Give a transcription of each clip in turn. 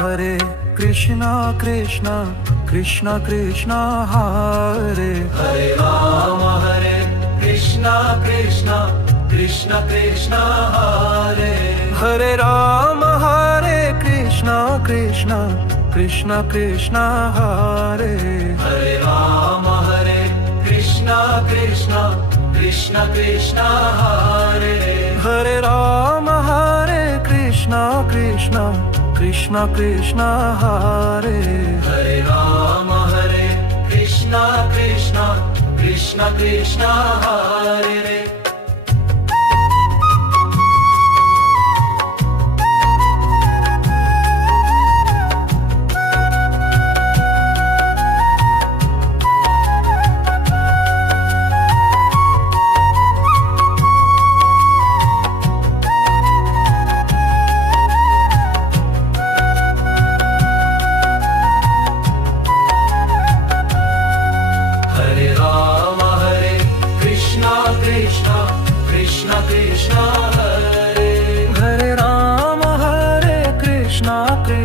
Hare Krishna Krishna Krishna Krishna Hare Hare Ram Hare Krishna Krishna Krishna Krishna Hare Hare Ram Hare Krishna Krishna Krishna Krishna Hare Hare Ram Hare Krishna Krishna Krishna Krishna Hare Hare Ram Hare Krishna Krishna Krishna Krishna Hare Hare Ram Hare Krishna Krishna Krishna Krishna Hare Krishna Krishna Hare Hare Ram Hare Krishna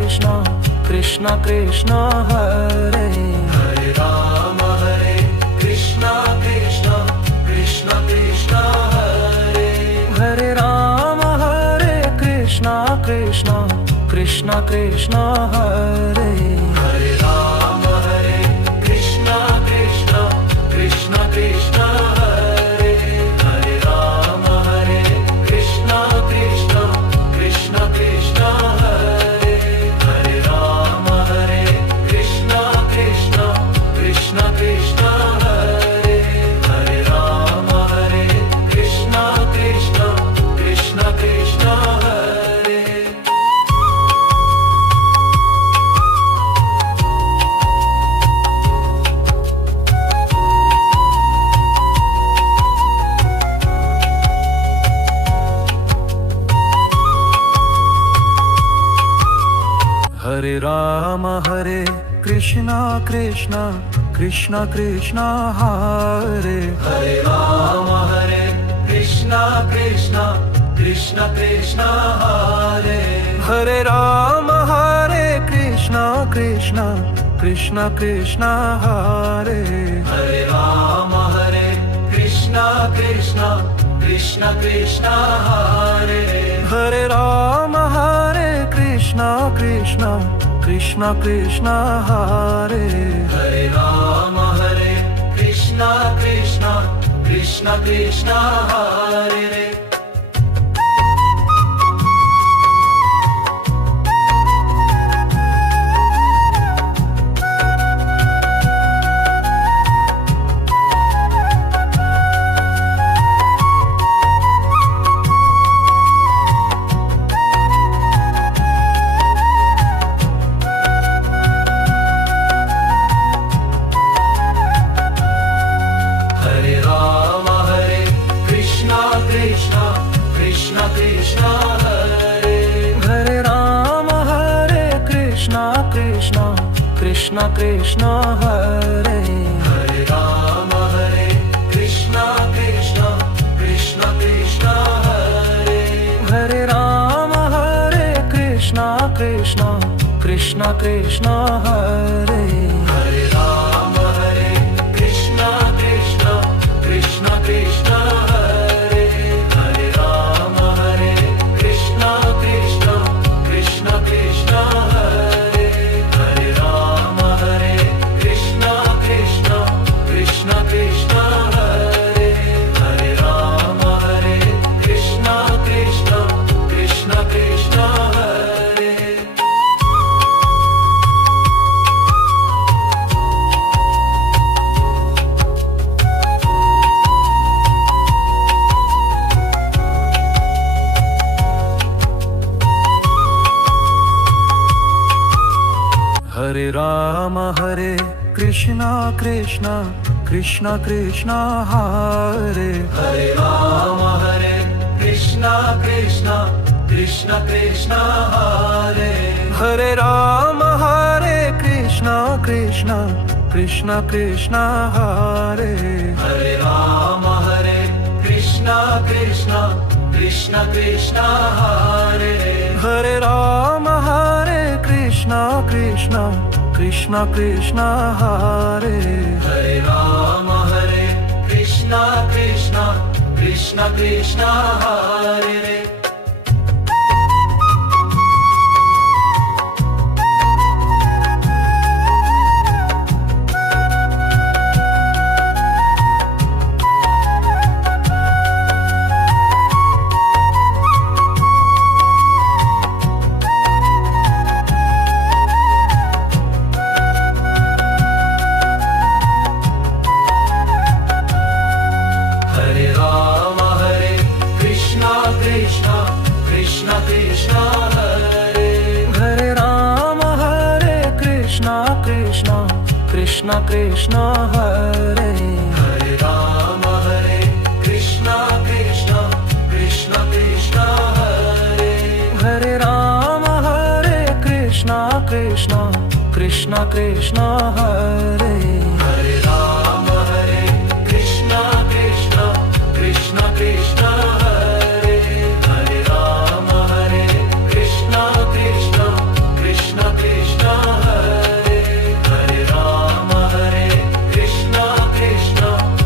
Krishna Krishna Krishna Hare Hare Ram Hare Krishna Krishna Krishna Krishna Hare Hare Ram Hare Krishna Krishna Krishna Krishna Hare Hare Ram Hare Krishna Krishna Krishna Krishna Hare Hare Ram Hare Krishna Krishna Krishna Krishna Hare Hare Ram Hare Krishna Krishna Krishna Krishna Hare Hare Ram Hare Krishna Krishna Krishna Krishna Hare Hare Ram Hare Krishna Krishna Krishna Krishna Hare Hare Ram Hare Krishna Krishna Krishna Krishna Hare Hare Ram Hare Krishna Krishna Krishna Krishna Hare Hare Ram Hare Krishna Krishna Krishna Krishna Hare Hare Ram Hare Krishna Krishna Krishna Krishna Hare Hare Ram Hare Krishna Krishna Krishna Krishna Hare Hare Ram Hare Krishna Krishna Krishna Krishna Hare Hare Ram Hare Krishna Krishna Krishna Krishna Hare Hare Ram Hare Krishna Krishna Krishna Krishna Hare Hare Ram Hare Krishna Krishna Krishna Krishna Hare Hare Ram Hare Krishna Krishna Krishna Krishna Hare Hare Ram Hare Krishna Krishna Krishna Krishna Hare Hare Ram Hare Krishna Krishna Krishna Krishna Hare Hare Ram Hare Krishna Krishna Krishna Krishna Hare Hare Ram Hare Krishna Krishna Krishna Krishna Hare Hare Ram Hare Krishna Krishna Krishna Krishna Hare Hare Ram Hare Krishna Krishna Krishna Krishna Hare Hare Ram Hare Krishna Krishna Krishna Krishna Hare Hare Ram Krishna Krishna Krishna Krishna Hare Hare Rama Hare Krishna Krishna Krishna Krishna Hare Hare Rama Hare Krishna Krishna Krishna Krishna Hare Hare Rama Hare Krishna Krishna Krishna Krishna Hare Hare Rama Hare Krishna Krishna Krishna Krishna Hare Hare Rama Hare Krishna Krishna Krishna Krishna Hare Hare Rama Hare Krishna Krishna Krishna Krishna Hare Hare Rama Hare Krishna Krishna Krishna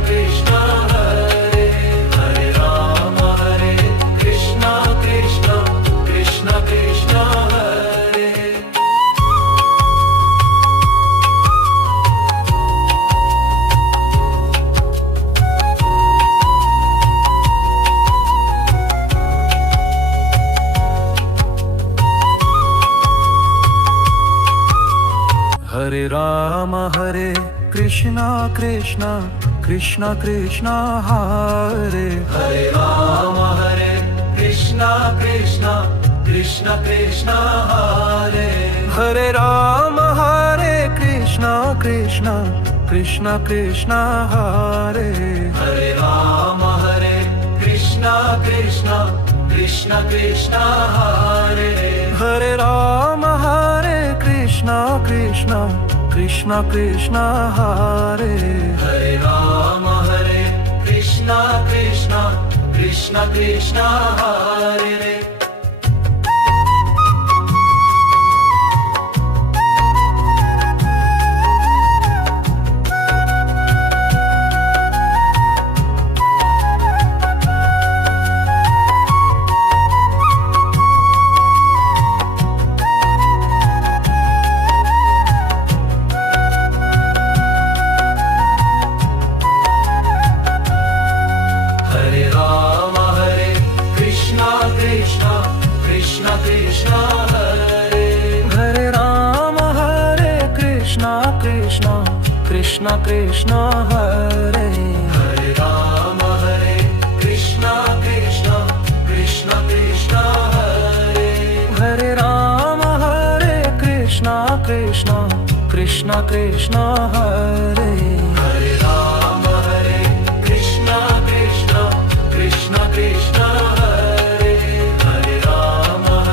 Krishna Hare Hare Rama Hare Krishna Krishna Krishna Krishna Hare Hare Rama Hare Krishna Krishna Krishna Krishna Hare Hare Rama Hare Krishna Krishna Krishna Krishna Hare Hare Rama Hare Krishna Krishna Krishna Krishna Hare Hare Rama Hare Krishna Krishna Krishna Krishna Hare Hare Rama Hare Krishna Krishna Krishna Krishna Hare Hare Rama Hare Krishna Krishna Krishna Krishna Hare Hare Rama Hare Krishna Krishna Krishna Krishna Hare Hare Rama Hare Krishna Krishna Krishna Krishna Hare Hare Rama Hare Krishna Krishna Krishna Krishna Hare Hare Rama Hare Krishna Krishna Krishna Krishna Hare Hare Rama Hare Krishna Krishna Krishna Krishna Hare Hare Rama Hare Krishna Krishna Krishna Krishna Hare Hare Rama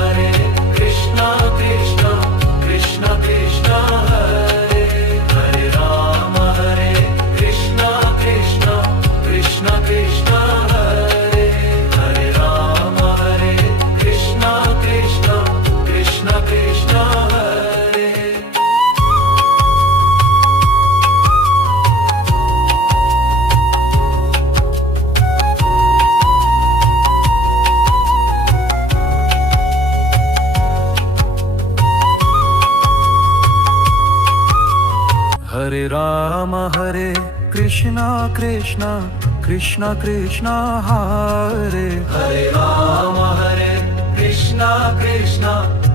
Hare Krishna Krishna Krishna Krishna Hare Hare Rama Hare Krishna Krishna Krishna Krishna Hare Hare Rama Hare Krishna Krishna Krishna Krishna Hare Hare Rama Hare Krishna Krishna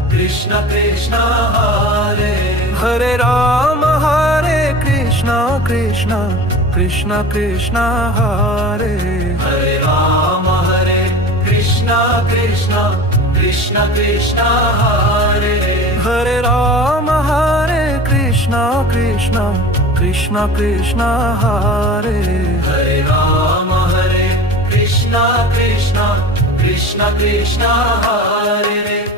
Krishna Krishna Hare Hare Rama Hare Krishna Krishna Krishna Krishna Hare Hare Rama Hare Krishna Krishna Krishna Krishna Hare Hare Rama Hare Krishna Krishna Krishna Krishna Hare Hare Rama Hare Krishna Krishna Krishna Krishna Hare Hare Rama Hare Krishna Krishna Krishna Krishna Hare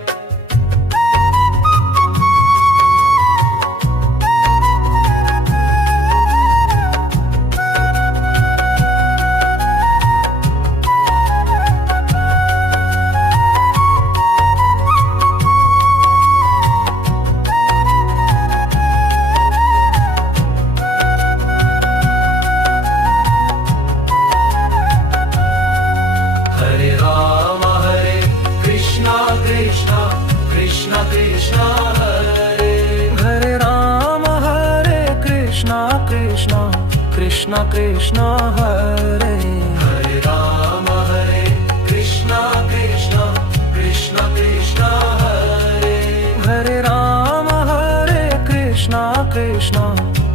Krishna Krishna Hare Hare Rama Hare Krishna Krishna Krishna Krishna Hare Hare Rama Hare Krishna Krishna Krishna Krishna Hare Hare Rama Hare Krishna Krishna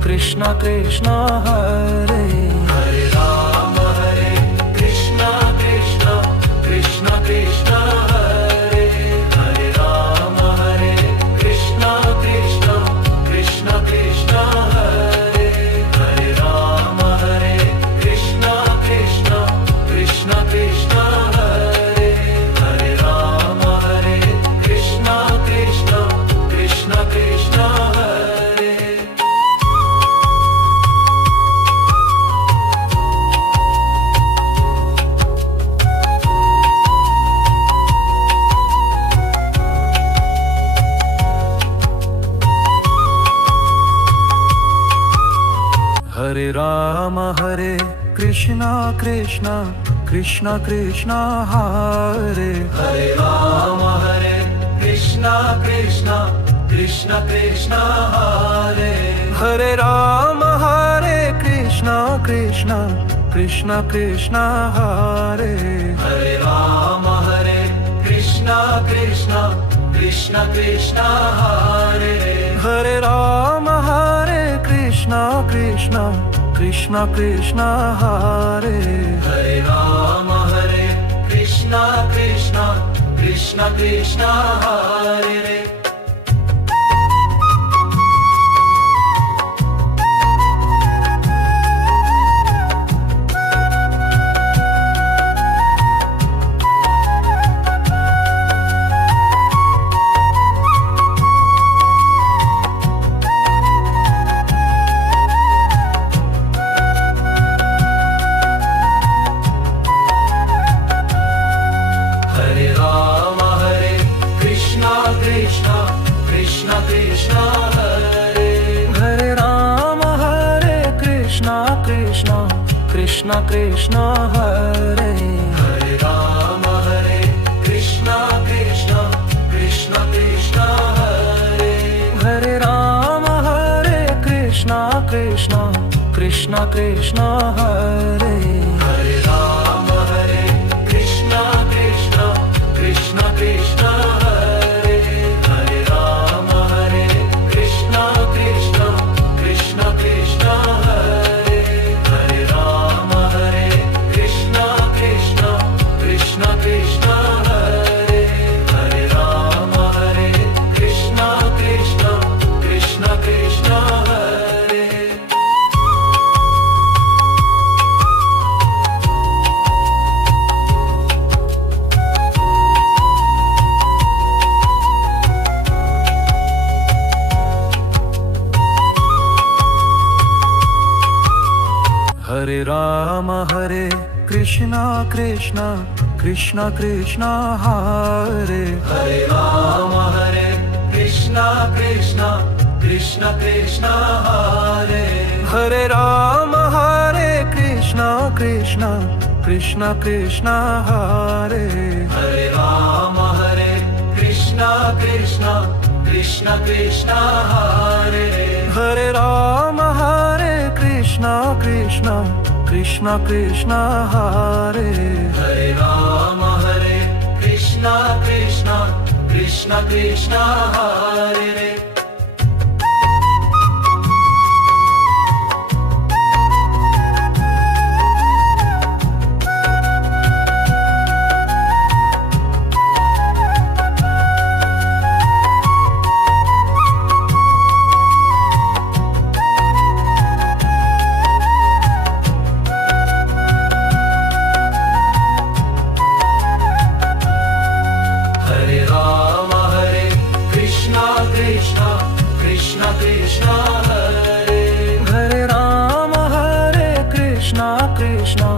Krishna Krishna Hare Hare Rama Hare Krishna Krishna Krishna Krishna Hare Hare Rama Hare Krishna Krishna Krishna Krishna Hare Hare Rama Hare Krishna Krishna Krishna Krishna Hare Hare Rama Hare Krishna Krishna Krishna Krishna Hare Hare Rama Hare Krishna Krishna Krishna Krishna Hare Hare Rama Hare Krishna Krishna Krishna Krishna Hare Hare Rama Hare Krishna Krishna Krishna Krishna Hare Hare Rama Hare Krishna Krishna Krishna Krishna Hare Hare Rama Hare Krishna Krishna Krishna Krishna Hare Hare Rama Hare Krishna Krishna Krishna Krishna Hare Hare Rama Hare Krishna Krishna Krishna Krishna Hare Hare Rama Hare Krishna Krishna Krishna Krishna Hare Hare Rama Hare Krishna Krishna Krishna Krishna Hare Hare Rama Hare Krishna Krishna Krishna Krishna Hare Hare Rama Hare Krishna Krishna Krishna Krishna Hare Hare Rama Hare Krishna Krishna Krishna Krishna Hare Hare Rama Hare Krishna Krishna Krishna Krishna Hare Hare Rama Hare Krishna Krishna Krishna Krishna Hare Hare Rama Hare Krishna Krishna Krishna Krishna Hare Hare Rama Hare Krishna Krishna Krishna Krishna Hare Hare Rama Hare Krishna Krishna Krishna Krishna Hare Hare Rama Hare Krishna Krishna Krishna Krishna Hare Hare Rama Hare Krishna Krishna Krishna Krishna Hare Hare Rama Hare Krishna Krishna Krishna Krishna Hare Hare Rama Hare Krishna Krishna Krishna Krishna Hare Hare Rama Hare Krishna Krishna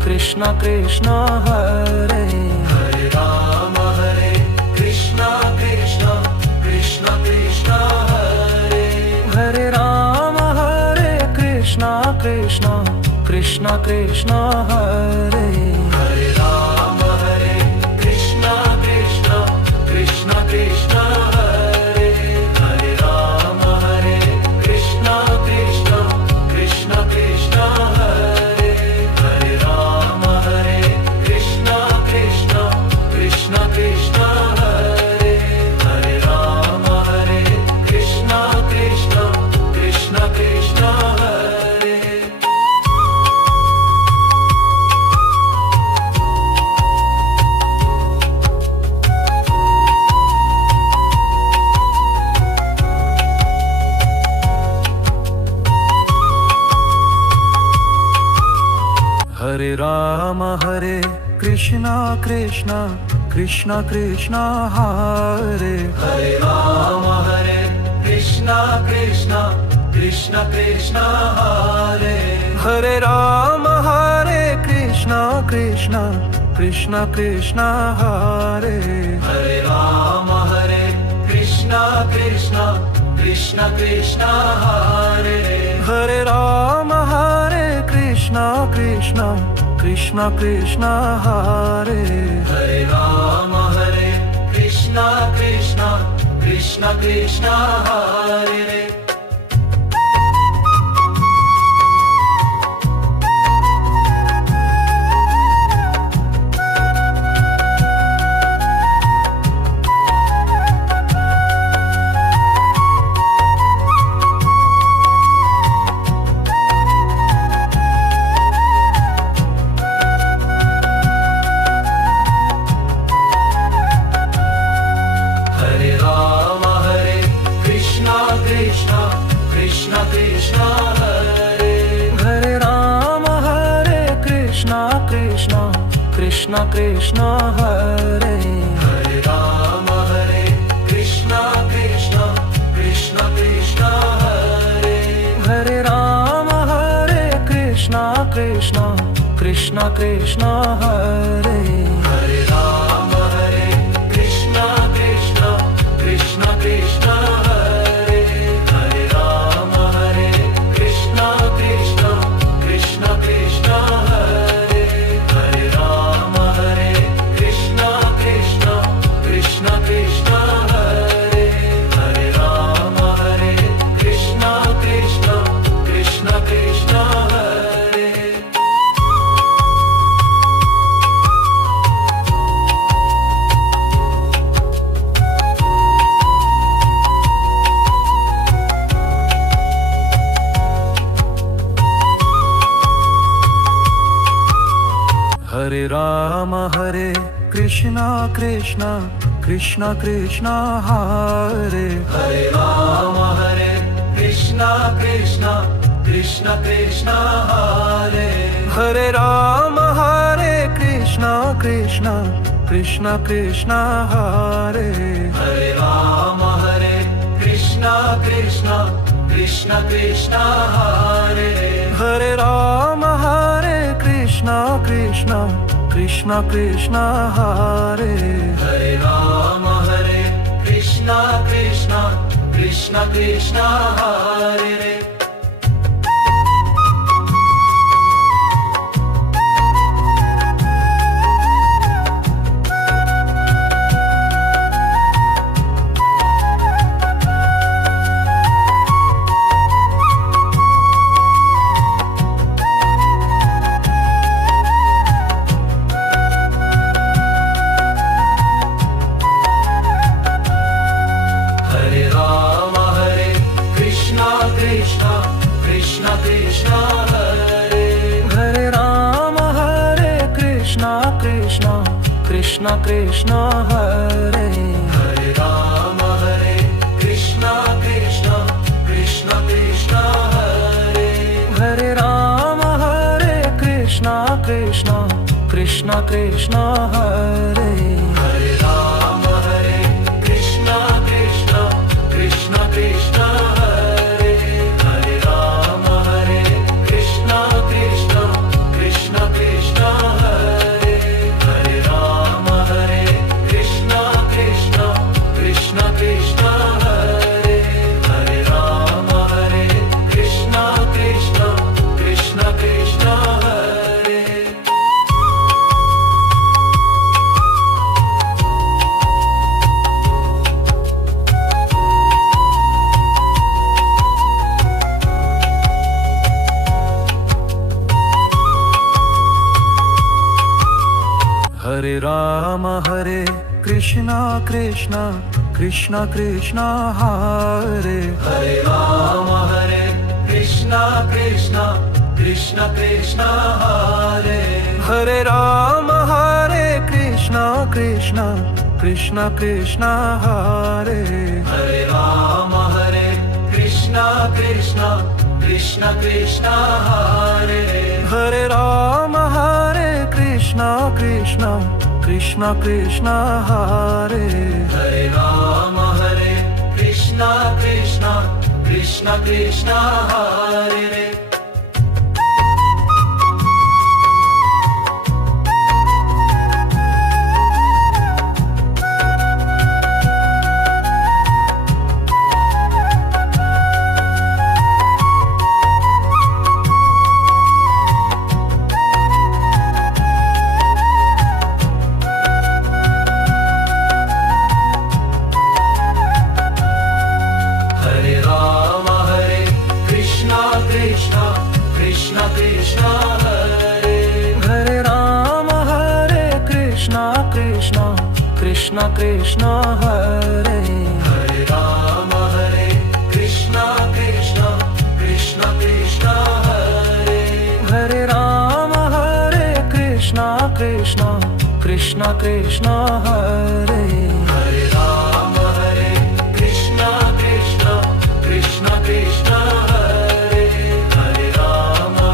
Krishna Krishna Hare Hare Rama Hare Krishna Krishna Krishna Krishna Hare Hare Rama Hare Krishna Krishna Krishna Krishna Hare Hare Rama Hare Krishna Krishna Krishna Krishna Rama Hare Krishna Krishna Krishna Krishna Hare Hare Rama Hare Krishna Krishna Krishna Krishna Hare Hare Rama Hare Krishna Krishna Krishna Krishna Hare Hare Rama Hare Krishna Krishna Krishna Krishna Hare Hare Rama Hare Krishna Krishna Krishna Krishna Hare Hare Rama Hare Krishna Krishna Krishna Krishna Hare Hare Rama Hare Krishna Krishna Krishna Krishna Hare Hare Rama Hare Krishna Krishna Krishna Krishna Hare Hare Rama Hare Krishna Krishna Krishna Krishna Hare Hare Rama Hare Krishna Krishna Krishna Krishna Hare Hare Rama Hare Krishna Krishna Krishna Krishna Hare Hare Rama Hare Krishna Krishna Krishna Krishna Hare Hare Rama Hare Krishna Krishna Krishna Krishna Hare Hare Rama Hare Krishna Krishna Krishna Krishna Hare Hare Rama Hare Krishna Krishna Krishna Krishna Hare Hare Rama Hare Krishna Krishna Krishna Krishna Hare Hare Rama Hare Krishna Krishna Krishna Krishna Hare Hare Rama Hare Krishna Krishna Krishna Krishna Hare Hare Rama Hare Krishna Krishna Krishna Krishna Hare Hare Rama Hare Krishna Krishna Krishna Krishna Hare Hare Rama Hare Krishna Krishna Krishna Krishna Hare Hare Rama Hare Krishna Krishna Krishna Krishna Hare Hare Rama Hare Krishna Krishna Krishna Krishna Hare Hare Rama Hare Krishna Krishna Krishna Krishna Hare Hare Rama Hare Krishna Krishna Krishna Krishna Hare Hare Rama Hare Krishna Krishna Krishna Krishna Hare Hare Rama Hare Krishna Krishna Krishna Krishna Hare Hare Rama Hare Krishna Krishna Krishna Krishna Hare Hare Rama Hare Krishna Krishna Krishna Krishna Hare Hare Rama Hare Krishna Krishna Krishna Krishna Hare Hare Rama Hare Krishna Krishna Krishna Krishna Hare Hare Rama Hare Krishna Krishna Krishna Krishna Hare Hare Rama Hare Krishna Krishna Krishna Hare Hare Krishna Krishna Krishna Krishna Hare Krishna Krishna Hare Hare Rama Krishna Krishna Krishna Krishna Hare Hare Rama Hare Krishna Krishna Krishna Krishna Hare Hare Rama Krishna Krishna Krishna Krishna Hare Hare Rama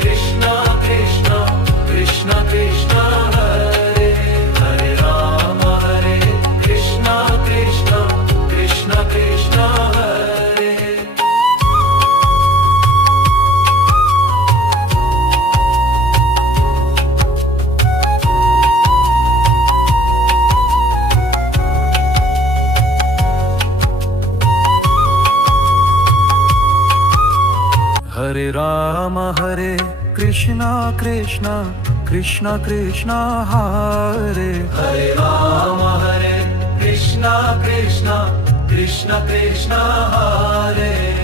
Krishna Krishna Krishna Krishna Hare Hare Rama Krishna Krishna Krishna Krishna Hare Hare Rama Krishna Krishna Krishna Krishna Hare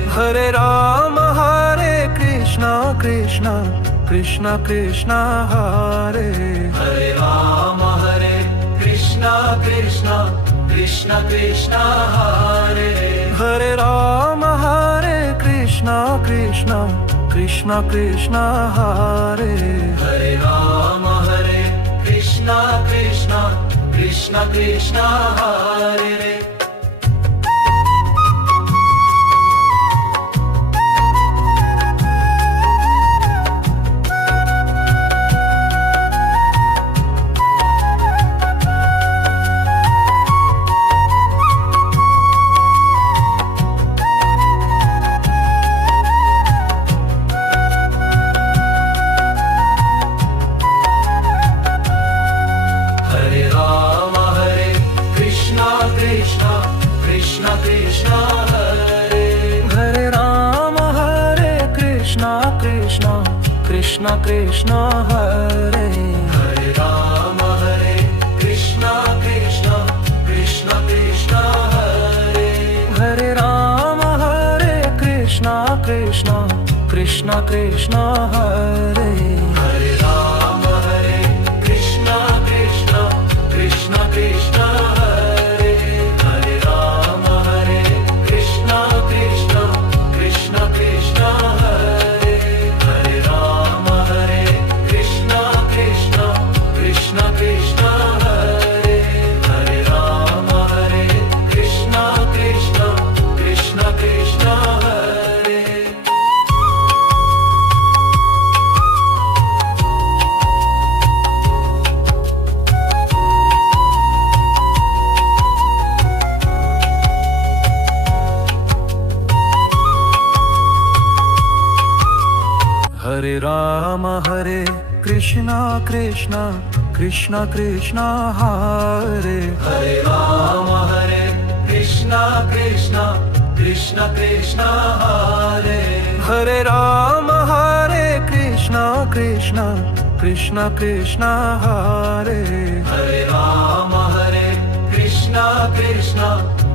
Hare Rama Hare Krishna Krishna Krishna Krishna Hare Hare Rama Krishna Krishna Krishna Krishna Hare Hare Rama Hare Krishna Krishna Krishna Krishna Hare Hare Rama Krishna Krishna Krishna Krishna Hare Hare Rama Hare Krishna Krishna Krishna Krishna Hare Hare Rama Krishna Krishna Krishna Krishna Hare Hare Rama Krishna Krishna Krishna Krishna Hare Hare Rama Hare Krishna Krishna Krishna Krishna Hare Hare Rama Krishna Krishna Krishna Krishna Hare Hare Rama Hare Krishna Krishna Krishna Krishna Hare Hare Rama Krishna Krishna Krishna Krishna Hare Hare Rama Krishna Krishna Krishna Krishna Hare Hare Rama Krishna Krishna Krishna Krishna Hare Hare Rama Krishna Krishna Krishna Krishna Hare Hare Rama Hare Krishna Krishna Krishna Krishna Hare Hare Rama Krishna Krishna Krishna Krishna Hare Hare Rama Hare Krishna Krishna Krishna Krishna Hare Hare Rama Krishna Krishna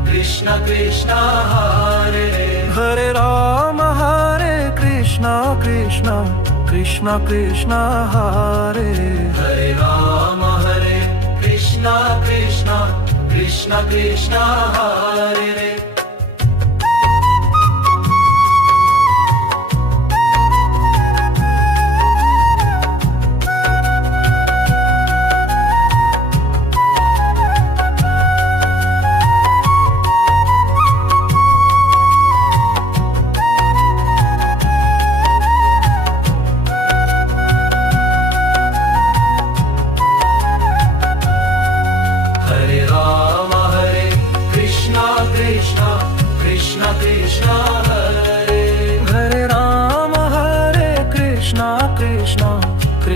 Krishna Krishna Hare Hare Rama Hare Krishna Krishna Krishna Krishna Hare Hare Rama Krishna Krishna Krishna Krishna Hare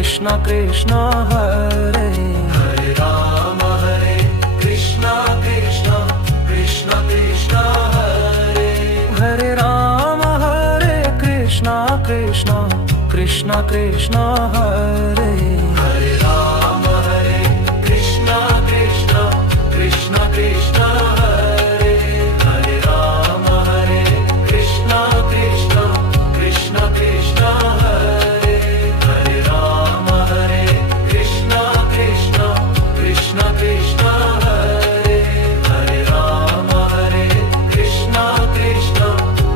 Krishna Krishna Hare Hare Rama Hare Krishna Krishna Krishna Krishna Hare Hare Rama Hare Krishna Krishna Krishna Krishna Hare Hare Rama Hare Krishna Krishna Krishna Krishna Hare Hare Rama Hare Krishna Krishna Krishna Krishna Hare Hare Rama Hare Krishna Krishna Krishna Krishna Hare Hare Rama Hare Krishna Krishna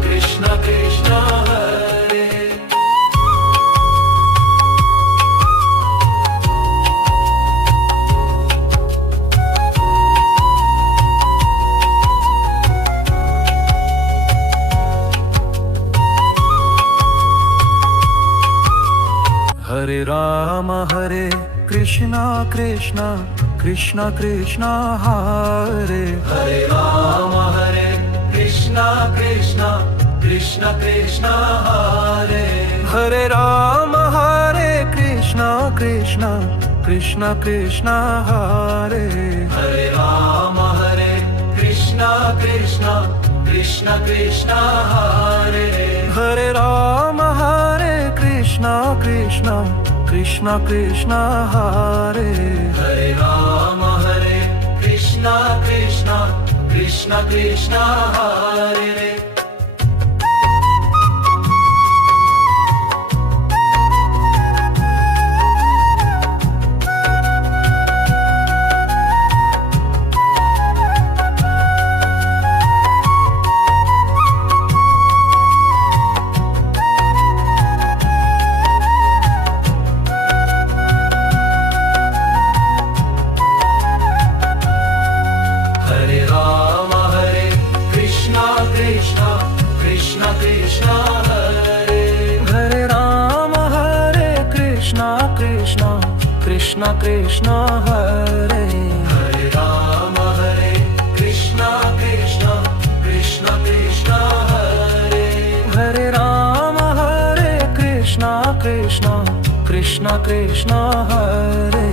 Krishna Krishna Hare Hare Rama Hare Krishna Krishna Krishna Krishna Hare Hare Rama Hare Krishna Krishna Krishna Krishna Hare Hare Rama Hare Krishna Krishna Krishna Krishna Hare Hare Rama Hare Krishna Krishna Krishna Krishna Hare Hare Rama Hare Krishna Krishna Krishna Krishna Hare Hare Rama Hare Krishna Krishna Krishna Krishna Hare Hare Rama Hare Krishna Krishna Krishna Krishna Hare Hare Rama Hare Krishna Krishna Krishna Krishna Hare Hare Rama Hare Krishna Krishna Krishna Krishna Hare Hare Rama Hare Krishna Krishna Krishna Krishna Hare